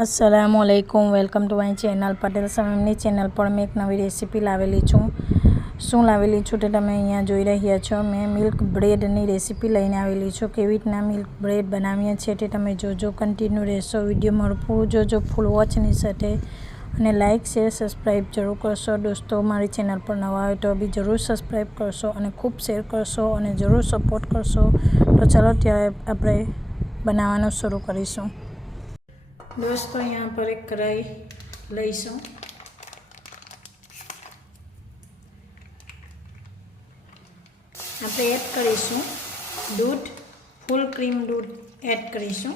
અસલામ વાલેકુમ welcome to my channel Patel સમયની channel પર મેં એક નવી રેસીપી લાવેલી છું શું લાવેલી છું તે તમે અહીંયા જોઈ રહ્યા છો. મેં મિલ્ક બ્રેડની રેસીપી લઈને આવેલી છું. કેવી રીતના મિલ્ક બ્રેડ બનાવીએ છીએ તે તમે જોજો. કન્ટિન્યુ રહેશો. વીડિયો મળવું જોજો. ફૂલ વોચની સાથે. અને લાઇક શેર સબસ્ક્રાઈબ જરૂર કરશો. દોસ્તો, મારી ચેનલ પર નવા હોય તો બી જરૂર સબસ્ક્રાઈબ કરશો અને ખૂબ શેર કરશો અને જરૂર સપોર્ટ કરશો. તો ચાલો, ત્યારે આપણે બનાવવાનું શરૂ કરીશું. દોસ્તો यहाँ पर एक કઢાઈ લઈશું આપણે એડ કરીશું દૂધ ફૂલ ક્રીમ દૂધ એડ કરીશું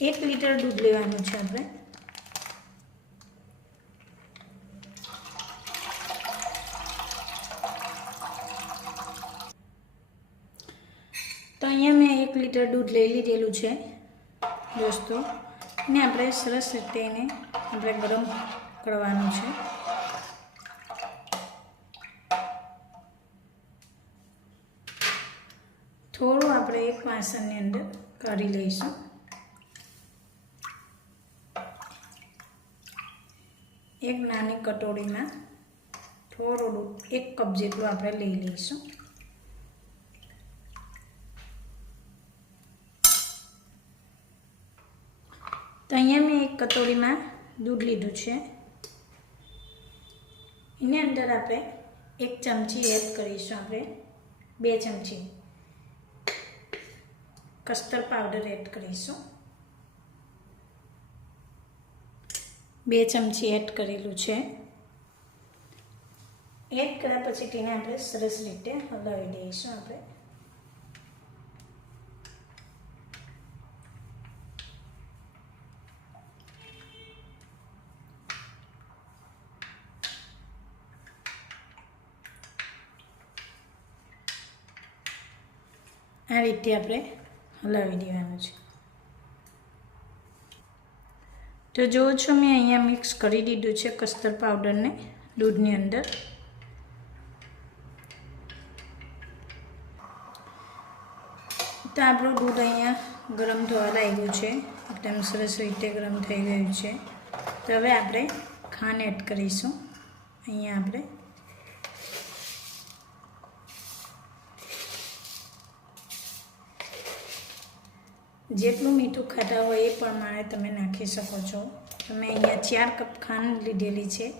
એક લીટર દૂધ લેવાનું છે આપણે દૂધ લઈ લીધેલું છે. દોસ્તો, ને આપણે સરસ રીતે એને આપણે ગરમ કરવાનું છે. થોડું આપણે એક વાસણની અંદર કાઢી લઈશું. એક નાની કટોરીમાં થોડું એક કપ જેટલું આપણે લઈ લઈશું. તો અહીંયા મેં એક કટોરીમાં દૂધ લીધું છે. એની અંદર આપણે એક ચમચી એડ કરીશું આપણે, બે ચમચી. કસ્તર પાવડર એડ કરીશું. બે ચમચી એડ કરેલું છે. એડ કર્યા પછી તેને આપણે સરસ રીતે હલાવી દઈશું આપણે. આ રીતે આપણે હલાવી દેવાનું છે. તો જુઓ છો મેં અહીંયા મિક્સ કરી દીધું છે કસ્તર પાવડરને દૂધની અંદર. તો આપણું દૂધ અહીંયા ગરમ થવા લાગ્યું છે. એકદમ સરસ રીતે ગરમ થઈ ગયું છે. તો હવે આપણે ખાંડ એડ કરીશું. અહીંયા આપણે જેટલું મીઠું ખાતા હોય એ પ્રમાણે તમે નાખી શકો છો. તમે અહીંયા ચાર કપ ખાંડ લીધેલી છે.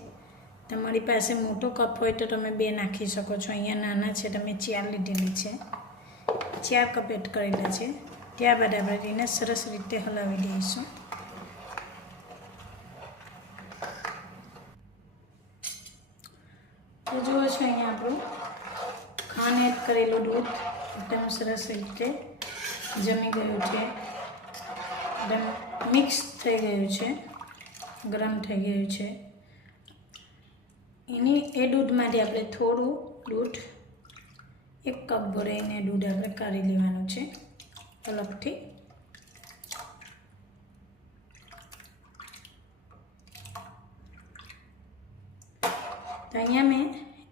તમારી પાસે મોટો કપ હોય તો તમે બે નાખી શકો છો. અહીંયા નાના છે, તમે ચાર લીધેલી છે. ચાર કપ એડ કરેલા છે. ત્યારબાદ આપણે એને સરસ રીતે હલાવી દઈશું. તો જુઓ છો અહીંયા આપણું ખાંડ એડ કરેલું દૂધ. એકદમ સરસ રીતે જમી ગયું છે. મિક્સ થઈ ગયું છે. ગરમ થઈ ગયું છે. એની એ દૂધમાંથી આપણે થોડું દૂધ, એક કપ ભરાઈને દૂધ આપણે કાઢી લેવાનું છે. અલગથી. તો અહીંયા મેં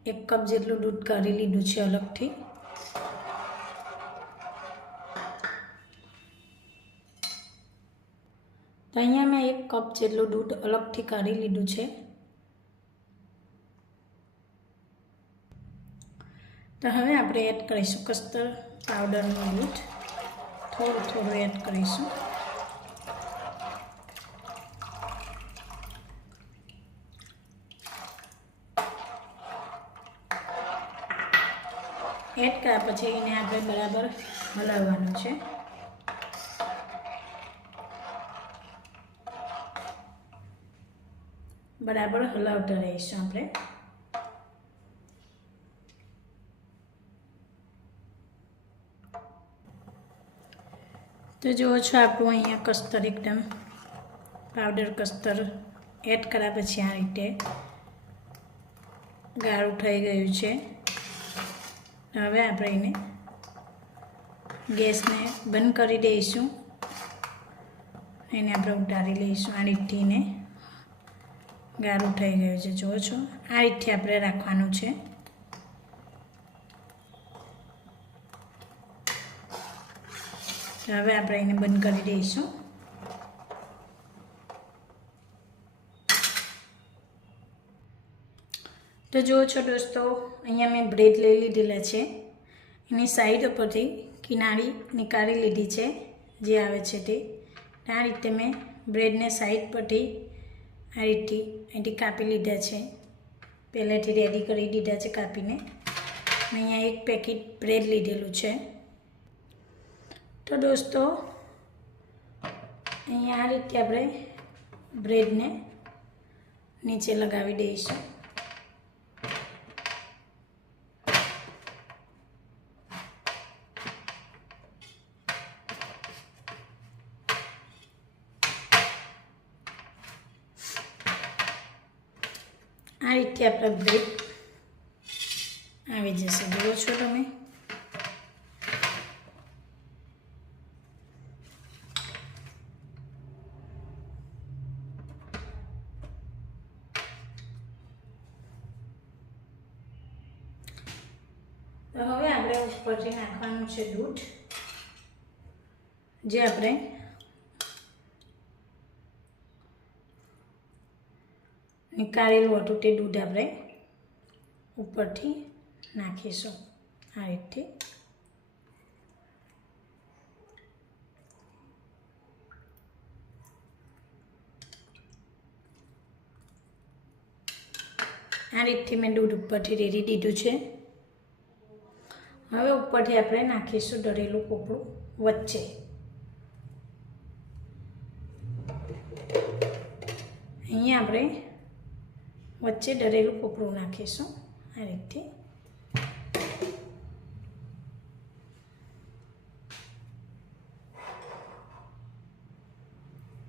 એક કપ જેટલું દૂધ કાઢી લીધું છે અલગથી તો અહીંયા મેં એક કપ જેટલું દૂધ અલગથી કાઢી લીધું છે. તો હવે આપણે એડ કરીશું કસ્તર પાવડરનું દૂધ થોડું થોડું એડ કરીશું. એડ કર્યા પછી એને આપણે બરાબર હલાવવાનું છે. બરાબર હલાવતા રહીશું આપણે. તો જુઓ છો આપણું અહીંયા કસ્તર એકદમ પાવડર કસ્તર એડ કર્યા પછી આ રીતે ગાળું થઈ ગયું છે. હવે આપણે એને ગેસને બંધ કરી દઈશું. એને આપણે ઉતારી લઈશું આ રીતથીને ગારું થઈ ગયું છે. જુઓ છો. આ રીતથી આપણે રાખવાનું છે. હવે આપણે એને બંધ કરી દઈશું. તો જુઓ છો દોસ્તો, અહીંયા મેં બ્રેડ લઈ લીધેલા છે. એની સાઈડ ઉપરથી કિનારી નીકાળી લીધી છે. જે આવે છે તે. આ રીતે મેં બ્રેડને સાઈડ પરથી આ રીતથી અહીંથી કાપી લીધા છે. પહેલાંથી રેડી કરી દીધા છે કાપીને. અહીંયા એક પેકેટ બ્રેડ લીધેલું છે. તો દોસ્તો, અહીંયા આ રીતે આપણે બ્રેડને નીચે લગાવી દઈશું. રીતે આવી જશે. જુઓ છો તમે? તો હવે આપણે ઉપરથી નાખવાનું છે દૂધ. જે આપણે નીકાળેલું હતું તે દૂધ આપણે ઉપરથી નાખીશું. આ રીતથી. આ રીતથી મેં દૂધ ઉપરથી રેડી દીધું છે. હવે ઉપરથી આપણે નાખીશું દરેલું કોપડું વચ્ચે. અહીંયા આપણે વચ્ચે દરેલું કોપરું નાખીશું આ રીતથી.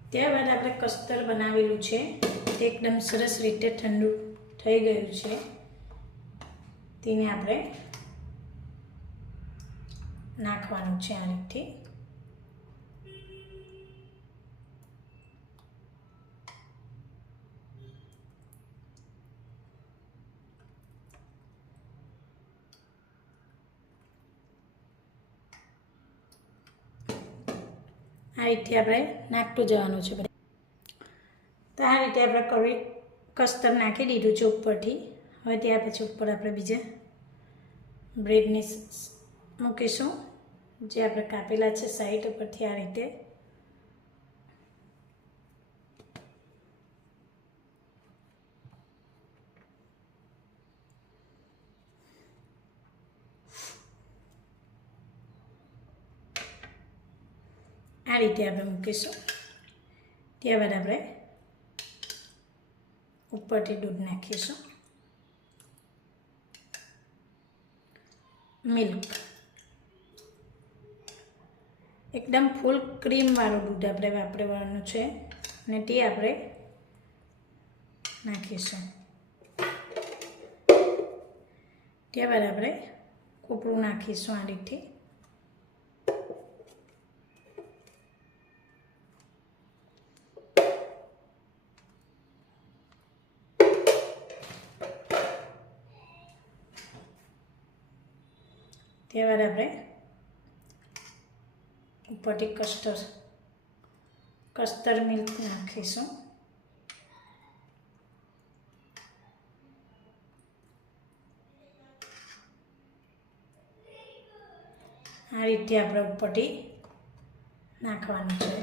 ત્યારબાદ આપણે કસ્તર બનાવેલું છે. તે એકદમ સરસ રીતે ઠંડુ થઈ ગયું છે. તેને આપણે નાખવાનું છે આ રીતથી. આ રીતે આપણે નાખતું જવાનું છે તો આ રીતે આપણે કવિ કસ્તર નાખી દીધું છે ઉપરથી. હવે ત્યાર પછી ઉપર આપણે બીજા બ્રેડની મૂકીશું. જે આપણે કાપેલા છે સાઈડ ઉપરથી આ રીતે આ રીતે આપણે મૂકીશું ત્યારબાદ આપણે ઉપરથી દૂધ નાખીશું મિલ્ક એકદમ ફૂલ ક્રીમવાળું દૂધ આપણે વાપરવાનું છે અને તે આપણે નાખીશું ત્યારબાદ આપણે કોપરું નાખીશું આ રીતે ત્યારબાદ આપણે ઉપરથી કસ્ટર કસ્ટર મિલ્ક નાખીશું. આ રીતે આપણે ઉપરથી નાખવાનું છે.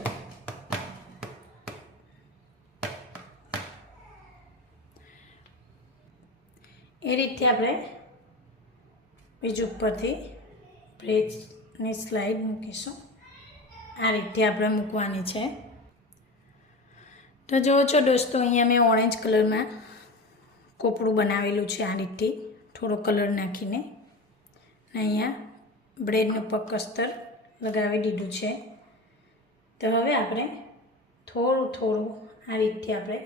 એ રીતે આપણે બીજું ઉપરથી બ્રેડની સ્લાઇડ મૂકીશું. આ રીતે આપણે મૂકવાની છે. તો જુઓ છો દોસ્તો, અહીંયા મેં ઓરેન્જ કલરમાં કોપડું બનાવેલું છે આ રીતે. થોડો કલર નાખીને અહીંયા બ્રેડનું પકસ્તર લગાવી દીધું છે. તો હવે આપણે થોડું થોડું આ રીતે આપણે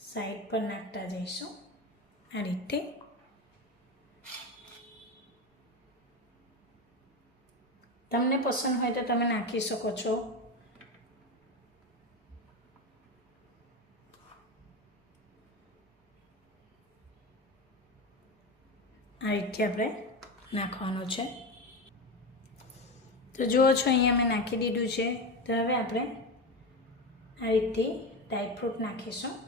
સાઈડ પર નાખતા જઈશું. આ રીતે તમને પસંદ હોય તો તમે નાખી શકો છો. આ રીતે આપણે નાખવાનો છે. તો જુઓ છો, અહીંયા મેં નાખી દીધું છે. તો હવે આપણે આ રીતથી ડ્રાયફ્રૂટ નાખીશું.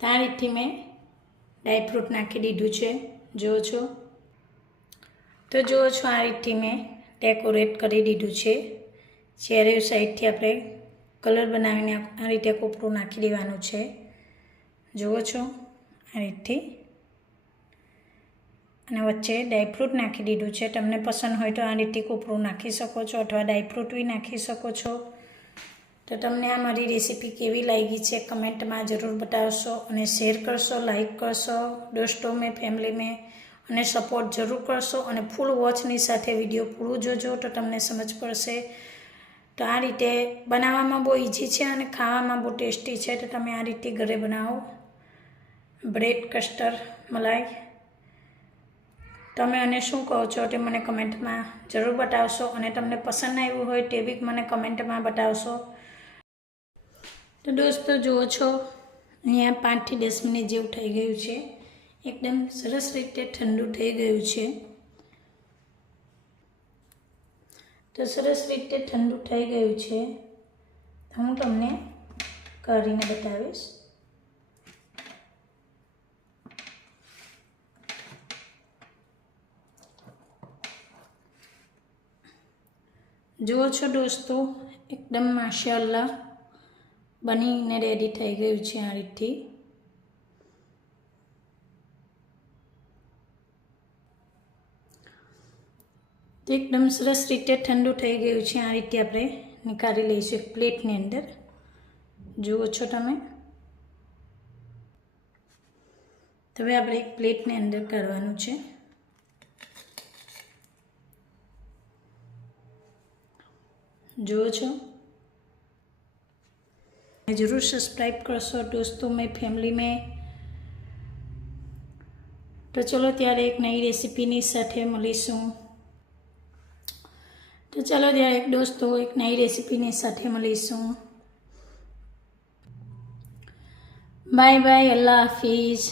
તો આ રીતથી મેં ડ્રાયફ્રૂટ નાખી દીધું છે. જુઓ છો. તો જુઓ છો આ રીતથી મેં ડેકોરેટ કરી દીધું છે. ચારે સાઈડથી આપણે કલર બનાવીને આ રીતે કોપરું નાખી દેવાનું છે. જુઓ છો આ રીતથી. અને વચ્ચે ડ્રાયફ્રૂટ નાખી દીધું છે. તમને પસંદ હોય તો આ રીતે કોપરું નાખી શકો છો અથવા ડ્રાયફ્રૂટ બી નાખી શકો છો. તો તમને આ મારી રેસીપી કેવી લાગી છે કમેન્ટમાં જરૂર બતાવશો અને શેર કરશો, લાઈક કરશો, દોસ્તો મેં, ફેમિલી મેં અને સપોર્ટ જરૂર કરશો અને ફૂલ વોચની સાથે વીડિયો પૂરું જોજો તો તમને સમજ પડશે. તો આ રીતે બનાવવામાં બહુ ઇઝી છે અને ખાવામાં બહુ ટેસ્ટી છે તો તમે આ રીતે ઘરે બનાવો. બ્રેડ, કસ્ટર, મલાઈ. તમે અને શું કહો છો તે મને કમેન્ટમાં જરૂર બતાવશો અને તમને પસંદ આવ્યું હોય તે બી મને કમેન્ટમાં બતાવશો. તો દોસ્તો, જુઓ છો, અહીંયા પાંચથી દસ મિનિટ જેવું થઈ ગયું છે. એકદમ સરસ રીતે ઠંડુ થઈ ગયું છે. તો સરસ રીતે ઠંડુ થઈ ગયું છે. હું તમને કરીને બતાવીશ. જુઓ છો દોસ્તો, એકદમ માશાલ્લાહ બનીને રેડી થઈ ગયું છે આ રીતથી. એકદમ સરસ રીતે ઠંડુ થઈ ગયું છે આ રીતે આપણે નીકાળી લઈશું પ્લેટની અંદર. જુઓ છો તમે. હવે આપણે એક પ્લેટની અંદર કાઢવાનું છે. જુઓ છો. ज़रूर सब्सक्राइब કરશો દોસ્તો મેં ફેમિલી મેં તો ચલો ત્યારે એક નવી રેસીપીની સાથે મળીશું તો ચલો ત્યારે એક દોસ્તો એક નવી રેસીપીની સાથે મળીશું બાય બાય અલ્લાહ હાફિઝ